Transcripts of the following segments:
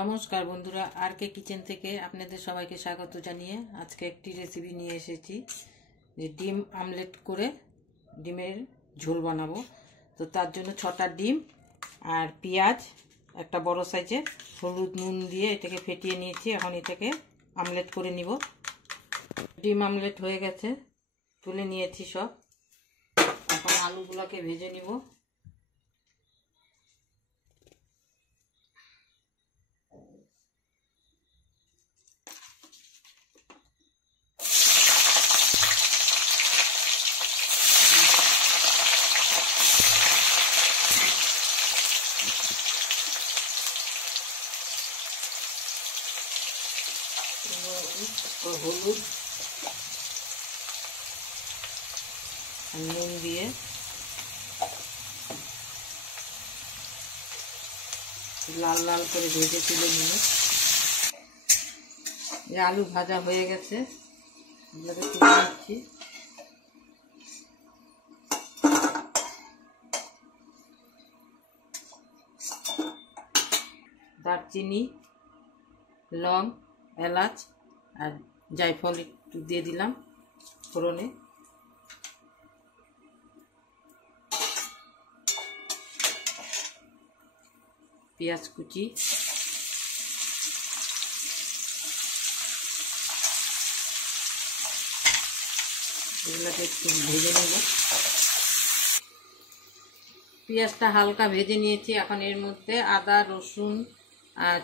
নমস্কার বন্ধুরা, আর কে কিচেন থেকে আপনাদের সবাইকে স্বাগত জানিয়ে আজকে একটি রেসিপি নিয়ে এসেছি যে ডিম আমলেট করে ডিমের ঝোল বানাবো। তো তার জন্য 6টা ডিম আর পেঁয়াজ একটা বড় সাইজের, হলুদ নুন দিয়ে এটাকে ফেটিয়ে নিয়েছি। এখন এটাকে আমলেট করে নিব। ডিম আমলেট হয়ে গেছে, তুলে নিয়েছি সব। এখন আলুগুলোকে ভেজে নিব। হলুদ নুন দিয়ে লাল লাল করে ভেজে তুলে নিল। আলু ভাজা হয়ে গেছে, এগুলোকে তুলে নিচ্ছি। দারচিনি, লং, এলাচ আর জায়ফল একটু দিয়ে দিলাম ফোড়নে। পেঁয়াজ কুচি, এগুলোকে একটু ভেজে নেব। পেঁয়াজটা হালকা ভেজে নিয়েছি। এখন এর মধ্যে আদা, রসুন,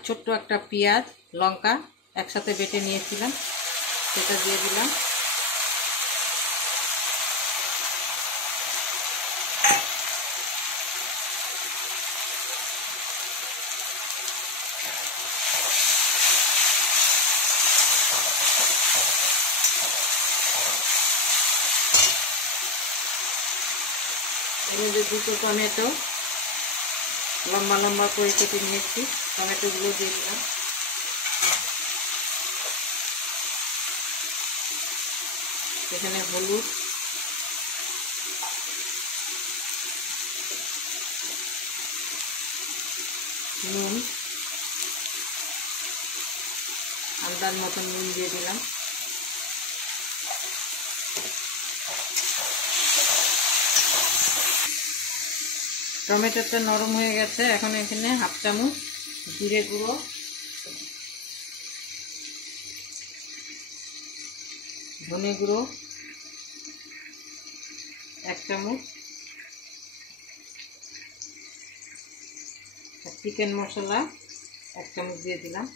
ছোট্ট একটা পেঁয়াজ, লঙ্কা একসাথে বেটে নিয়েছিলাম, সেটা দিয়ে দিলাম। এর মধ্যে 2টো টমেটো লম্বা লম্বা করে কেটে নিয়েছি, টমেটোগুলো দিয়ে দিলাম। এখানে হলুদ, নুন, আন্দাজ মতন নুন দিয়ে দিলাম। টমেটোটা নরম হয়ে গেছে। এখন এখানে 1/2 চামচ জিরে গুঁড়ো, ধনে গুঁড়ো 1 চামচ, চিকেন মশলা 1 চামচ দিয়ে দিলাম।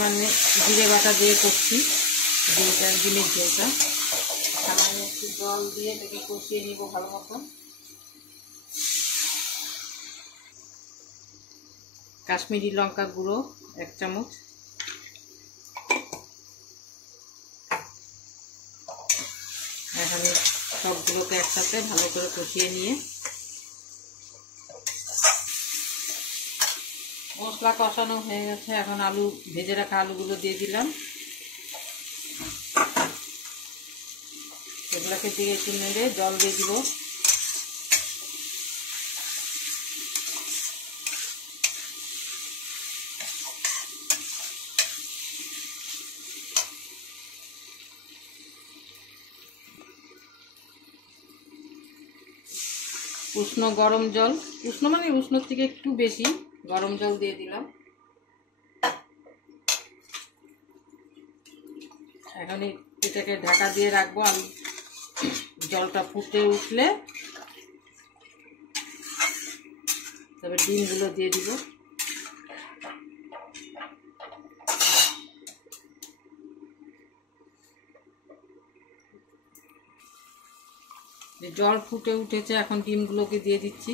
মানে জিরে বাটা দিয়ে করছি ডিমের ঝোলটা। সামান্য একটু জল দিয়ে এটাকে কষিয়ে নিব ভালো মতন। কাশ্মীরি লঙ্কা গুঁড়ো 1 চামচ, এখানে সবগুলোকে একসাথে ভালো করে কষিয়ে নিয়ে মশলা কষানো হয়ে গেছে। এখন আলু, ভেজে রাখা আলুগুলো দিয়ে দিলাম। এগুলোকে দিয়ে একটু নেড়ে জল দিয়ে দিব। উষ্ণ গরম জল, উষ্ণ মানে উষ্ণর থেকে একটু বেশি গরম জল দিয়ে দিলাম। এখন এটাকে ঢাকা দিয়ে রাখবো। আর জলটা ফুটে উঠলে তবে ডিমগুলো দিয়ে দিব। জল ফুটে উঠেছে, এখন ডিমগুলোকে দিয়ে দিচ্ছি।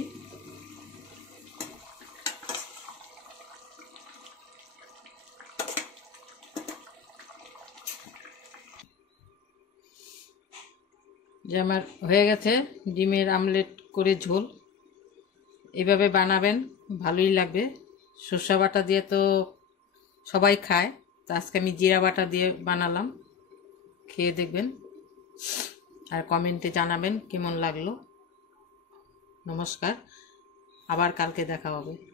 যে আমার হয়ে গেছে ডিমের আমলেট করে ঝোল। এভাবে বানাবেন, ভালোই লাগবে। সরষে বাটা দিয়ে তো সবাই খায়, তো আজকে আমি জিরা বাটা দিয়ে বানালাম। খেয়ে দেখবেন আর কমেন্টে জানাবেন কেমন লাগলো। নমস্কার, আবার কালকে দেখা হবে।